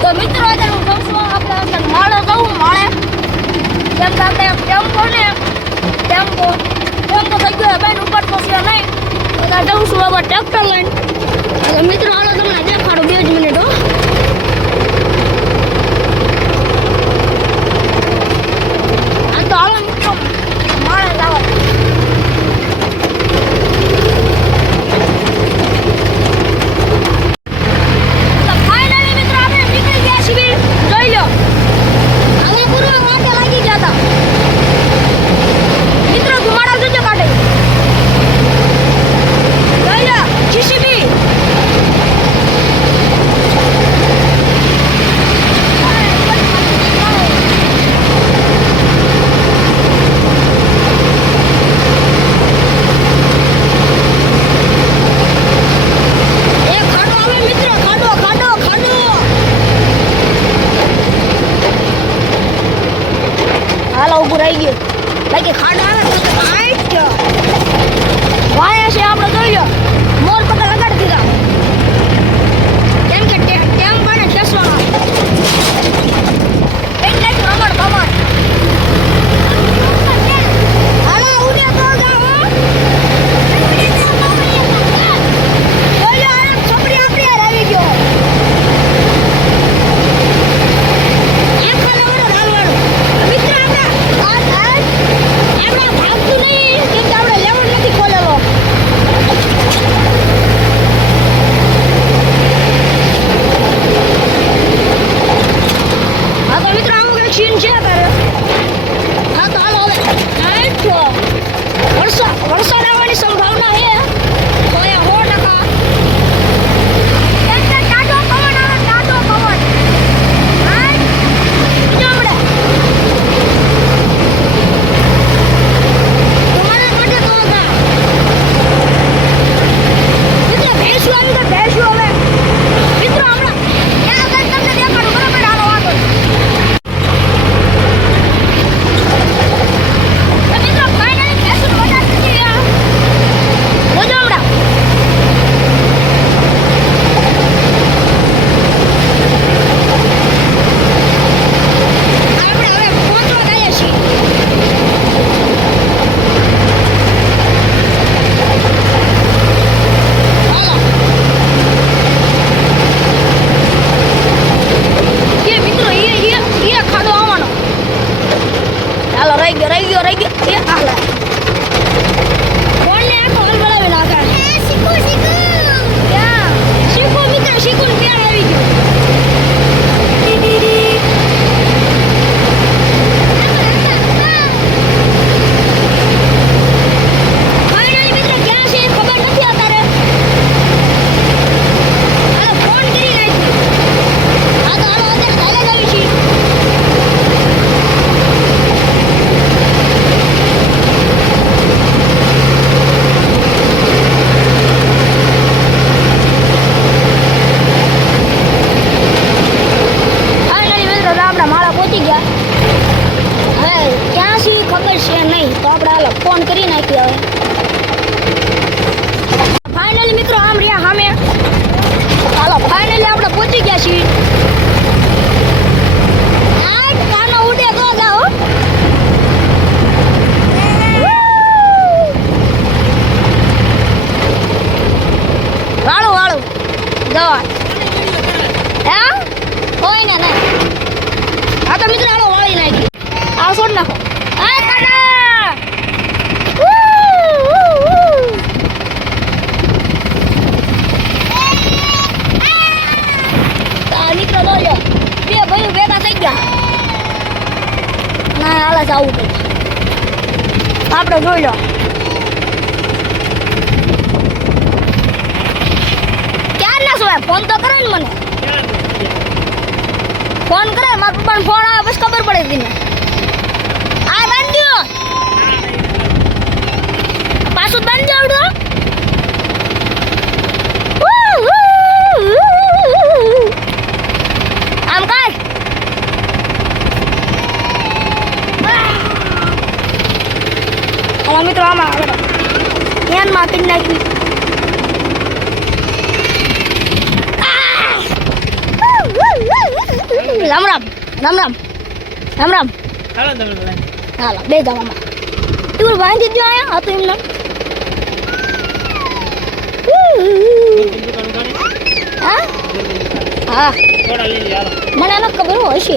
તો મિત્રો અત્યારે હું કહું છું આપણે અત્યારે માળે કહું માળે કેમ કે આપણે ટેમ્પો થઈ ગયો બેન ઉપર તો છે નહીં અત્યારે જવું છું હવે ટ્રેક્ટર લઈને એટલે મિત્રો હાલો તમને દેખાડો 2 જ મિનિટ હો આ તો હાલો મિત્રો માળે જવા બાકી ખાડા વાયા છે આપણે જોઈ લો મોર પકડ લગાડી દીધા કેમ કે ટેમ પાને ખેસવાનો એટલે જ રમણ કમર હાલો ઉડે તો જાઓ જોઈ લો આ છોકરી આપણી આવી ગયો એક ખાલો વરો રાલવાડો મિત્ર આપણા એમાં ભાગતું નહીં કેમ કે આપણે લેવડ નથી ખોલેલો હા તો મિત્રો આવું કઈ સીન છે તારે હા તો હાલો હવે વરસાદ આવવાની સંભાવના છે તો એ જવું આપણે જોઈ લો ક્યાં ના સોય ફોન તો કરે ને મને ફોન કરે મારા પપ્પાનો ફોન આવે બસ ખબર પડે દીને આ બાંધ્યો પાછું બાંધ જાવડો આમ કાઢ હાલો મિત્રો આમાં ધ્યાનમાં આપી નાખી રામ રામ રામ રામ રામ રામ હાલો તમે બધા. હાલો બે જવામાં તું બાંધી દો આયા હા તો એમને દુકાન ઉગાડી. હા હા થોડા લઈ લે હાલો. મને આનો ખબર હોય છે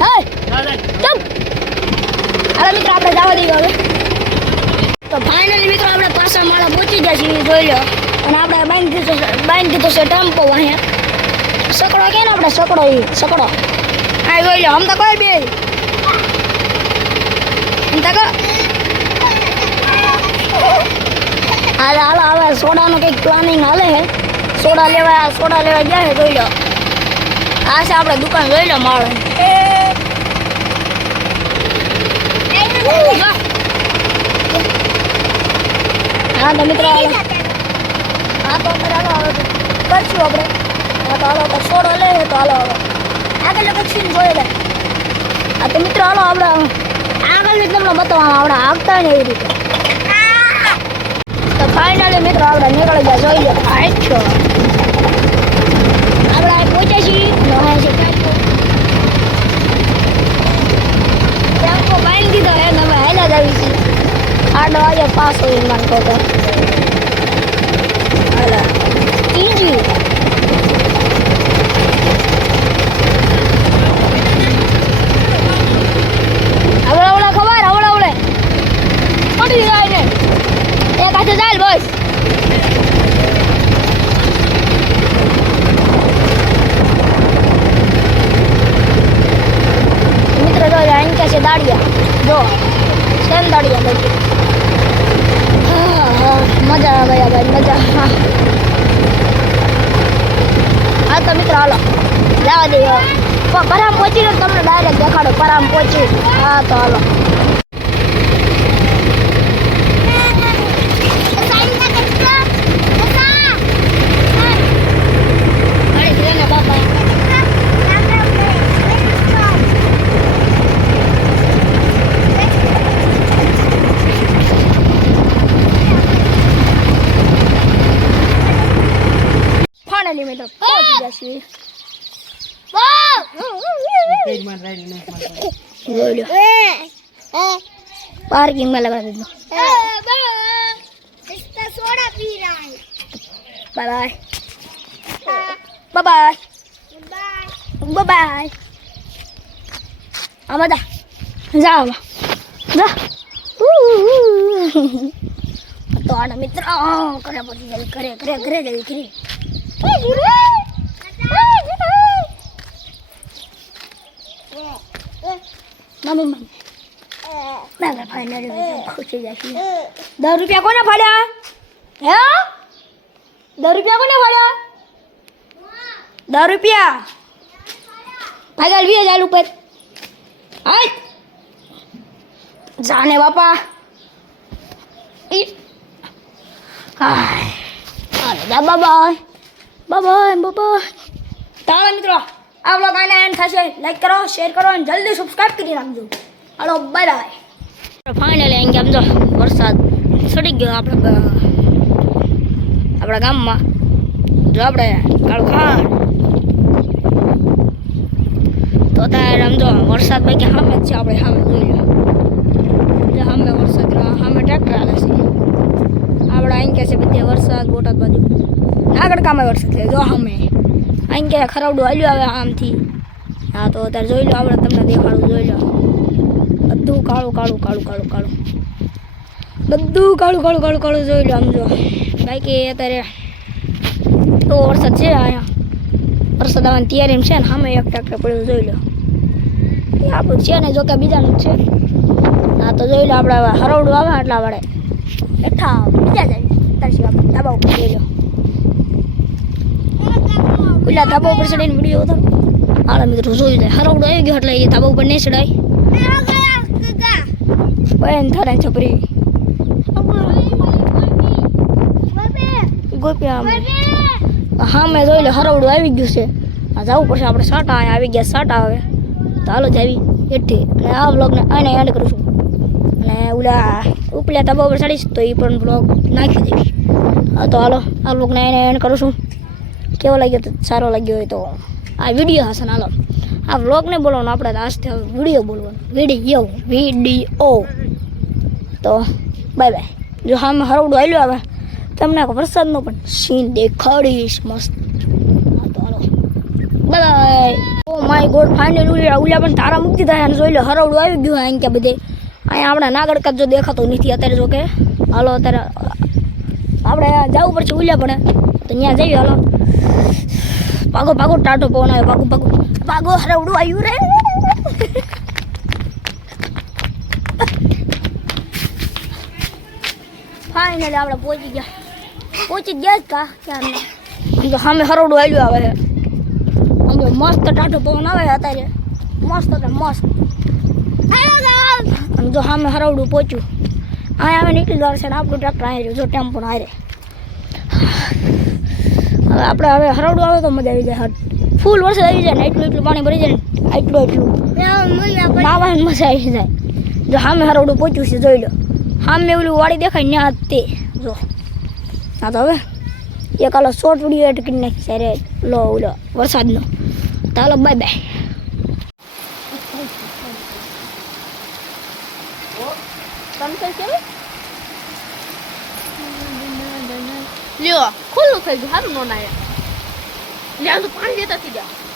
હા ના જાય. ચમ હાલો મિત્રો આપણે જવા દઈએ હવે તો ફાઇનલી મિત્રો આપણે પાછા માળા પહોંચી ગયા છીએ જોઈ લો અને આપણે બાંધી દીધો છે ટેમ્પો અહીંયા સકડો કે ને આપણે સકડો એ સકડો આ જોઈ લો આમ તો કોઈ બે આમ તો હાલો હાલો હવે સોડાનું કંઈક પ્લાનિંગ હાલે છે સોડા લેવા ગયા છે જોઈ લો આ છે આપણે દુકાન જોઈ લો માળો હા તો મિત્રો હા તો આપણે હાલો હવે કરશું આપણે હા તો હાલો તો સોડો લે તો હાલો હવે આગળ પછી જોઈ લે હા તો મિત્રો હાલો આપણે આગળ તમને બતાવવામાં આપણે આગતા ને એવી રીતે તો ફાઇનલી મિત્રો આપણે નીકળી ગયા જોઈ લો આછો આપણે આ પહોંચ્યા છીએ નહાય છે ટેમ્પો બાંધી દીધો હે ને હવે હાલ્યા જ આવી છીએ 8 વાગે પાસ હોય મને કહો તો હાલા ત્રીજી આવડે ખબર આવડે પડી જાય ને એક હાથે ચાલ બસ મિત્રો જો અહીં કે છે દાડિયા જો સેમ દાડિયા લઈ મજા આ ગયા ભાઈ મજા હા તો મિત્રો હાલો જવા દઈએ પરામ પહોંચીને તમને ડાયરેક્ટ દેખાડો પરામ પહોંચી હા તો હાલો ફાઇનલી મિત્રો પહોંચી ગયા છીએ પેજમાં રાઈડ ને पार्किंग में लगा दो सोडा पी रहा है bye bye bye bye bye अब जा जाओ जा तो आना मित्र करे बोली जल्दी करे करे करे जल्दी करे मम्मी मम्मी मैं फाइनली खुश हो जाती 10 रुपया कोने फाड्या હે 10 રૂપિયા કોને ફાડ્યા 10 રૂપિયા પાગલ 20000 ઉપર હાય જાને બાપા હાય જા બાય બાય બાય તાળા મિત્રો આ વ્લોગ આને એન્ડ થશે લાઈક કરો શેર કરો અને જલ્દી સબસ્ક્રાઇબ કરી નાખજો હાલો બાય બાય ફાઇનલી અહીં સમજો વરસાદ ચડી ગયો આપણા ગામમાં જો આપણે કાળું ખાણ તો ત્યારે સમજો વરસાદ પૈકી સામે જ છે આપણે સામે જોઈ લો એટલે સામે વરસાદ સામે ટ્રેક્ટર આવે છે આપણે અહીં કે છે બધી વરસાદ બોટાદ બાજુ આગળ કામે વરસાદ છે જો સામે અહીં કે ખરાવડું હાલ્યું આવે આમથી હા તો અત્યારે જોઈ લો આપણે તમને દેખાડું જોઈ લો બધું કાળું કાળું કાળું કાળું કાળું બધું કાળું કાળું કાળું કાળું જોઈ લો આમ જો બાકી અત્યારે તો વરસાદ છે અહીંયા વરસાદ આવવાની તૈયારી છે ને સામે એક ટ્રેક્ટર પડ્યું જોઈ લો એ આપણું છે ને જો કે બીજાનું જ છે હા તો જોઈ લો આપણે હરવડું આવે એટલા વડે બેઠા બીજા જાય તારસી આપણે ધાબા ઉપર જોઈ લો પેલા ધાબા ઉપર ચડીને વિડીયો હતો હાલો મિત્રો જોઈ જાય હરવડું આવી ગયો એટલે એ ધાબા ઉપર નહીં ચડાય બેન થારે છપરી ગોપિયા હા મેં જોઈ લે હરવડું આવી ગયું છે આ જવું પડશે આપણે સાટા અહીંયા આવી ગયા સાટા આવે તો હાલો જ આવી એઠી અને આ વ્લોગને આને એડ કરું છું અને ઓલા ઉપલા તબા ઉપર ચડીશ તો એ પણ વ્લોગ નાખી દઈશ હા તો હાલો આ વ્લોગને એને એડ કરું છું કેવો લાગ્યો તો સારો લાગ્યો હોય તો આ વિડીયો હશે હાલો આ વ્લોગ ને બોલવાનું આપણે આજથી હવે વિડીયો બોલવાનું વિડીયો તો બાય બાય જો હા મેં હરવડું આવેલું આવે તમને વરસાદનો પણ સીન દેખાડીશ મસ્ત હા તો હાલો bye oh my god final ઉલ્યા પણ તારા મૂકી દીધા અને જોઈ લો હરવડું આવી ગયું અહીં ક્યાં બધે અહીંયા આપણા નાગડકા જો દેખાતો નથી અત્યારે જો કે હાલો અત્યારે આપણે જવું પડશે ઉલ્યા પડે તો ત્યાં જઈએ હાલો પાગો પાગો ટાટો પવન આવે પાગો પાગો પાગો હરવડું આવ્યું રે ફાઇનલી આપણે પહોંચી ગયા જ કા ક્યાં આમ તો સામે હરવડું આવ્યું આવે છે આમ તો મસ્ત ટાટો પવન આવે અત્યારે મસ્ત એટલે મસ્ત આમ તો સામે હરવડું પહોંચ્યું અહીંયા આવે નીકળી વાર છે ને આપણું ટ્રેક્ટર આવી રહ્યું જો ટેમ્પો હારે હવે આપણે હવે હરવડું આવે તો મજા આવી જાય ફૂલ વરસાદ આવી જાય ને એટલું પાણી ભરી જાય ને એટલું નાવાની મજા આવી જાય જો સામે હરવડું પહોંચ્યું છે જોઈ લો સામે ઓલું વાડી દેખાય ને તે જો હા તો હવે એક હાલો શોર્ટ વિડીયો એડ કરી નાખી ત્યારે લો ઓલો વરસાદનો તો હાલો બાય બાય લ્યો ખુલ્લું થઈ ગયું સારું નો ના લ્યો તો પાણી દેતા થઈ ગયા